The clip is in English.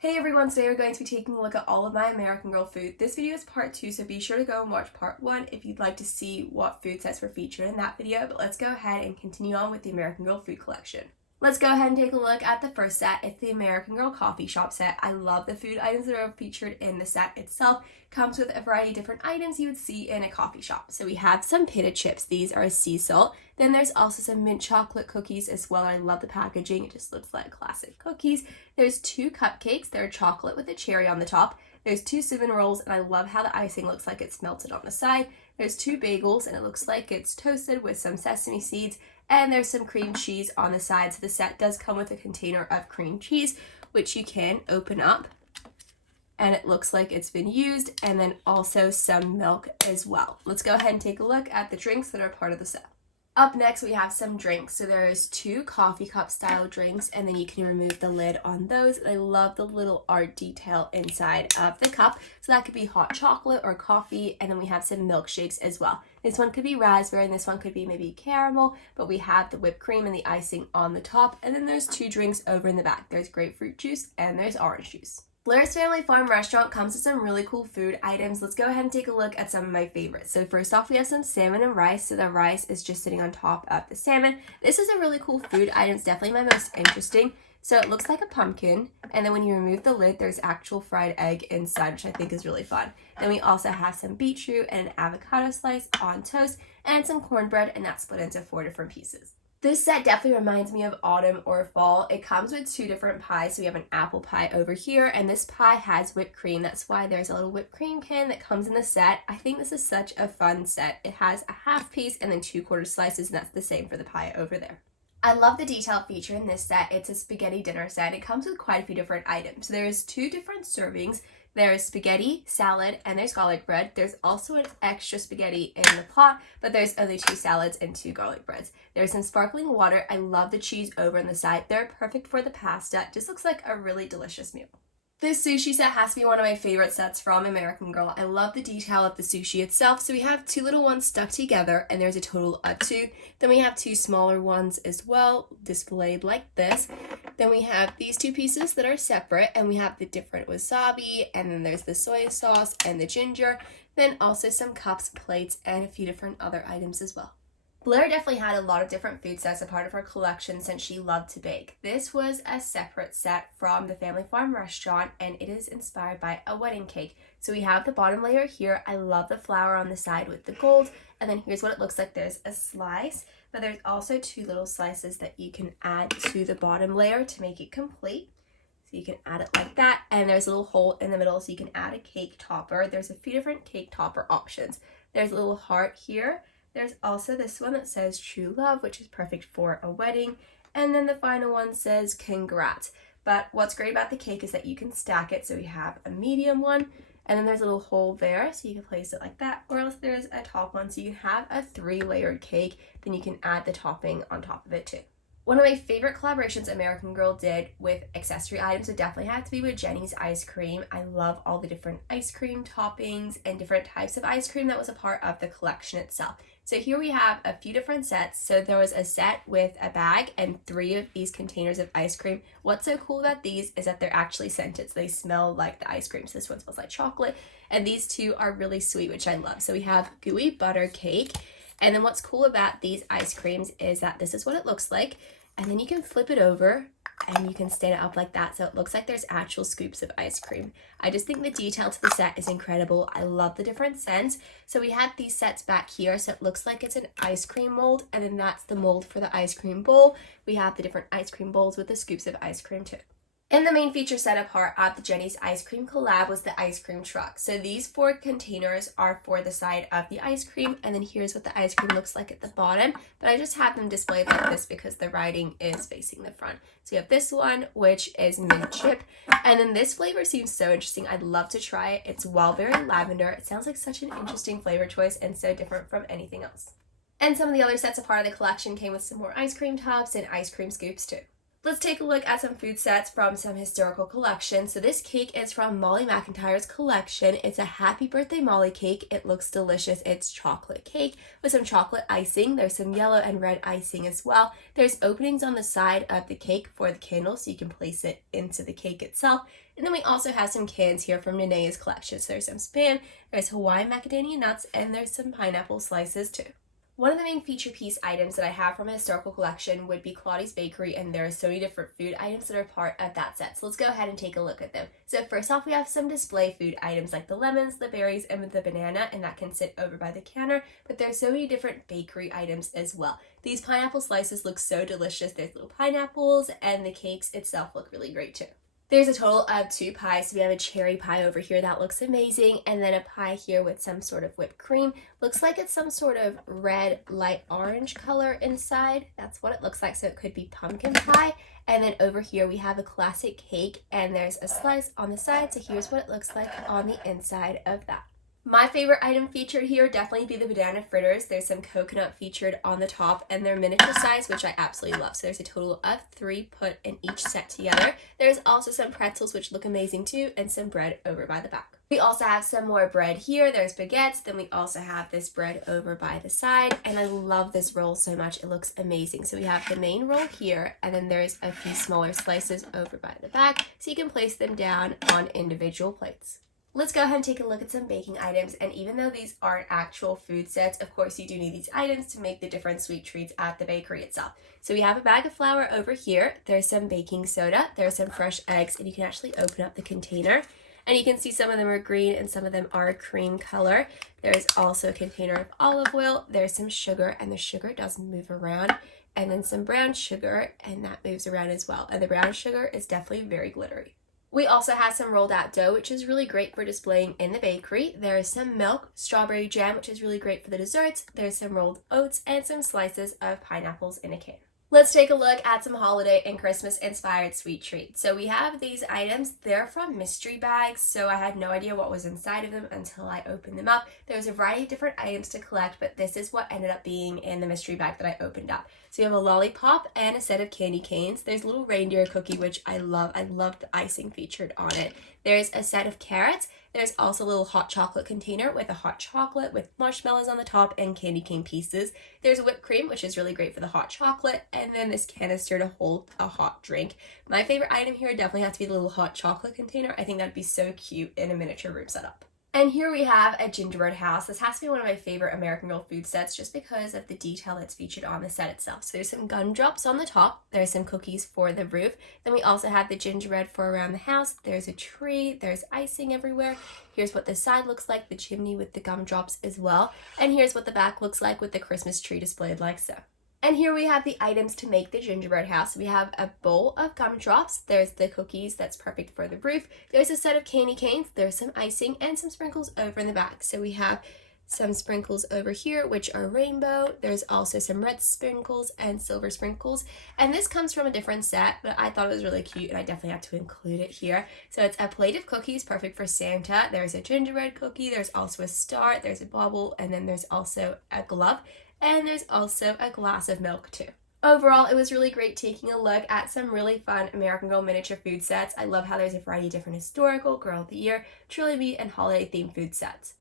Hey everyone, today we're going to be taking a look at all of my American Girl food. This video is part 2, so be sure to go and watch part 1 if you'd like to see what food sets were featured in that video, but let's go ahead and continue on with the American Girl food collection. Let's go ahead and take a look at the first set. It's the American Girl coffee shop set. I love the food items that are featured in the set itself. Comes with a variety of different items you would see in a coffee shop. So we have some pita chips. These are sea salt. Then there's also some mint chocolate cookies as well. I love the packaging. It just looks like classic cookies. There's 2 cupcakes. They're chocolate with a cherry on the top. There's 2 cinnamon rolls, and I love how the icing looks like it's melted on the side. There's 2 bagels, and it looks like it's toasted with some sesame seeds. And there's some cream cheese on the side. So the set does come with a container of cream cheese, which you can open up. And it looks like it's been used. And then also some milk as well. Let's go ahead and take a look at the drinks that are part of the set. Up next, we have some drinks. So there's 2 coffee cup style drinks, and then you can remove the lid on those. I love the little art detail inside of the cup. So that could be hot chocolate or coffee, and then we have some milkshakes as well. This one could be raspberry, and this one could be maybe caramel, but we have the whipped cream and the icing on the top. And then there's 2 drinks over in the back. There's grapefruit juice and there's orange juice. Blair's Family Farm Restaurant comes with some really cool food items. Let's go ahead and take a look at some of my favorites. So first off, we have some salmon and rice. So the rice is just sitting on top of the salmon. This is a really cool food item. It's definitely my most interesting. So it looks like a pumpkin, and then when you remove the lid, there's actual fried egg inside, which I think is really fun. Then we also have some beetroot and an avocado slice on toast, and some cornbread, and that's split into 4 different pieces. This set definitely reminds me of autumn or fall. It comes with 2 different pies. So we have an apple pie over here, and this pie has whipped cream. That's why there's a little whipped cream can that comes in the set. I think this is such a fun set. It has a half piece and then 2/4 slices, and that's the same for the pie over there. I love the detail feature in this set. It's a spaghetti dinner set. It comes with quite a few different items. So there's 2 different servings. There's spaghetti, salad, and there's garlic bread. There's also an extra spaghetti in the pot, but there's only 2 salads and 2 garlic breads. There's some sparkling water. I love the cheese over on the side. They're perfect for the pasta. It just looks like a really delicious meal. This sushi set has to be one of my favorite sets from American Girl. I love the detail of the sushi itself. So we have 2 little ones stuck together, and there's a total of 2. Then we have 2 smaller ones as well, displayed like this. Then we have these 2 pieces that are separate, and we have the different wasabi, and then there's the soy sauce and the ginger. Then also some cups, plates, and a few different other items as well. Blair definitely had a lot of different food sets a part of her collection since she loved to bake. This was a separate set from the Family Farm restaurant, and it is inspired by a wedding cake. So we have the bottom layer here. I love the flower on the side with the gold, and then here's what it looks like. There's a slice, but there's also 2 little slices that you can add to the bottom layer to make it complete. So you can add it like that, and there's a little hole in the middle so you can add a cake topper. There's a few different cake topper options. There's a little heart here. There's also this one that says True Love, which is perfect for a wedding. And then the final one says Congrats. But what's great about the cake is that you can stack it. So we have a medium one, and then there's a little hole there, so you can place it like that. Or else there's a top one, so you can have a 3-layered cake. Then you can add the topping on top of it too. One of my favorite collaborations American Girl did with accessory items would definitely have to be with Jenny's ice cream. I love all the different ice cream toppings and different types of ice cream that was a part of the collection itself. So here we have a few different sets. So there was a set with a bag and 3 of these containers of ice cream. What's so cool about these is that they're actually scented. So they smell like the ice cream. So this one smells like chocolate. And these 2 are really sweet, which I love. So we have gooey butter cake. And then what's cool about these ice creams is that this is what it looks like. And then you can flip it over and you can stand it up like that, so it looks like there's actual scoops of ice cream. I just think the detail to the set is incredible. I love the different scents. So we had these sets back here, so it looks like it's an ice cream mold, and then that's the mold for the ice cream bowl. We have the different ice cream bowls with the scoops of ice cream too. And the main feature set apart at the Jenny's ice cream collab was the ice cream truck. So these 4 containers are for the side of the ice cream, and then here's what the ice cream looks like at the bottom. But I just have them displayed like this because the writing is facing the front. So you have this one, which is mint chip, and then this flavor seems so interesting. I'd love to try it. It's wildberry lavender. It sounds like such an interesting flavor choice and so different from anything else. And some of the other sets a part of the collection came with some more ice cream tubs and ice cream scoops too. Let's take a look at some food sets from some historical collections. So this cake is from Molly McIntyre's collection. It's a Happy Birthday Molly cake. It looks delicious. It's chocolate cake with some chocolate icing. There's some yellow and red icing as well. There's openings on the side of the cake for the candle so you can place it into the cake itself. And then we also have some cans here from Nenea's collection. So there's some Spam, there's Hawaiian macadamia nuts, and there's some pineapple slices too. One of the main feature piece items that I have from a historical collection would be Claudias Bakery, and there are so many different food items that are part of that set. So let's go ahead and take a look at them. So first off, we have some display food items like the lemons, the berries, and the banana, and that can sit over by the counter. But there's so many different bakery items as well. These pineapple slices look so delicious. There's little pineapples, and the cakes itself look really great too. There's a total of 2 pies. So we have a cherry pie over here that looks amazing, and then a pie here with some sort of whipped cream. Looks like it's some sort of red light orange color inside. That's what it looks like, so it could be pumpkin pie. And then over here we have a classic cake, and there's a slice on the side, so here's what it looks like on the inside of that. My favorite item featured here would definitely be the banana fritters. There's some coconut featured on the top, and they're miniature size, which I absolutely love. So there's a total of 3 put in each set together. There's also some pretzels, which look amazing too, and some bread over by the back. We also have some more bread here. There's baguettes. Then we also have this bread over by the side, and I love this roll so much. It looks amazing. So we have the main roll here, and then there's a few smaller slices over by the back, so you can place them down on individual plates. Let's go ahead and take a look at some baking items, and even though these aren't actual food sets, of course you do need these items to make the different sweet treats at the bakery itself. So we have a bag of flour over here, there's some baking soda, there's some fresh eggs, and you can actually open up the container, and you can see some of them are green and some of them are cream color. There's also a container of olive oil, there's some sugar, and the sugar does move around, and then some brown sugar, and that moves around as well, and the brown sugar is definitely very glittery. We also have some rolled out dough, which is really great for displaying in the bakery. There is some milk, strawberry jam, which is really great for the desserts. There's some rolled oats and some slices of pineapples in a can. Let's take a look at some holiday and Christmas inspired sweet treats. So we have these items. They're from mystery bags, so I had no idea what was inside of them until I opened them up. There's a variety of different items to collect, but this is what ended up being in the mystery bag that I opened up. So you have a lollipop and a set of candy canes. There's a little reindeer cookie, which I love. I love the icing featured on it. There's a set of carrots. There's also a little hot chocolate container with a hot chocolate with marshmallows on the top and candy cane pieces. There's a whipped cream, which is really great for the hot chocolate, and then this canister to hold a hot drink. My favorite item here definitely has to be the little hot chocolate container. I think that'd be so cute in a miniature room setup. And here we have a gingerbread house. This has to be one of my favorite American Girl food sets just because of the detail that's featured on the set itself. So there's some gumdrops on the top. There's some cookies for the roof. Then we also have the gingerbread for around the house. There's a tree. There's icing everywhere. Here's what the side looks like, the chimney with the gumdrops as well. And here's what the back looks like with the Christmas tree displayed like so. And here we have the items to make the gingerbread house. We have a bowl of gumdrops. There's the cookies that's perfect for the roof. There's a set of candy canes. There's some icing and some sprinkles over in the back. So we have some sprinkles over here, which are rainbow. There's also some red sprinkles and silver sprinkles. And this comes from a different set, but I thought it was really cute and I definitely had to include it here. So it's a plate of cookies, perfect for Santa. There's a gingerbread cookie. There's also a star. There's a bauble, and then there's also a glove. And there's also a glass of milk too. Overall, it was really great taking a look at some really fun American Girl miniature food sets. I love how there's a variety of different historical, girl of the year, truly meat, and holiday themed food sets.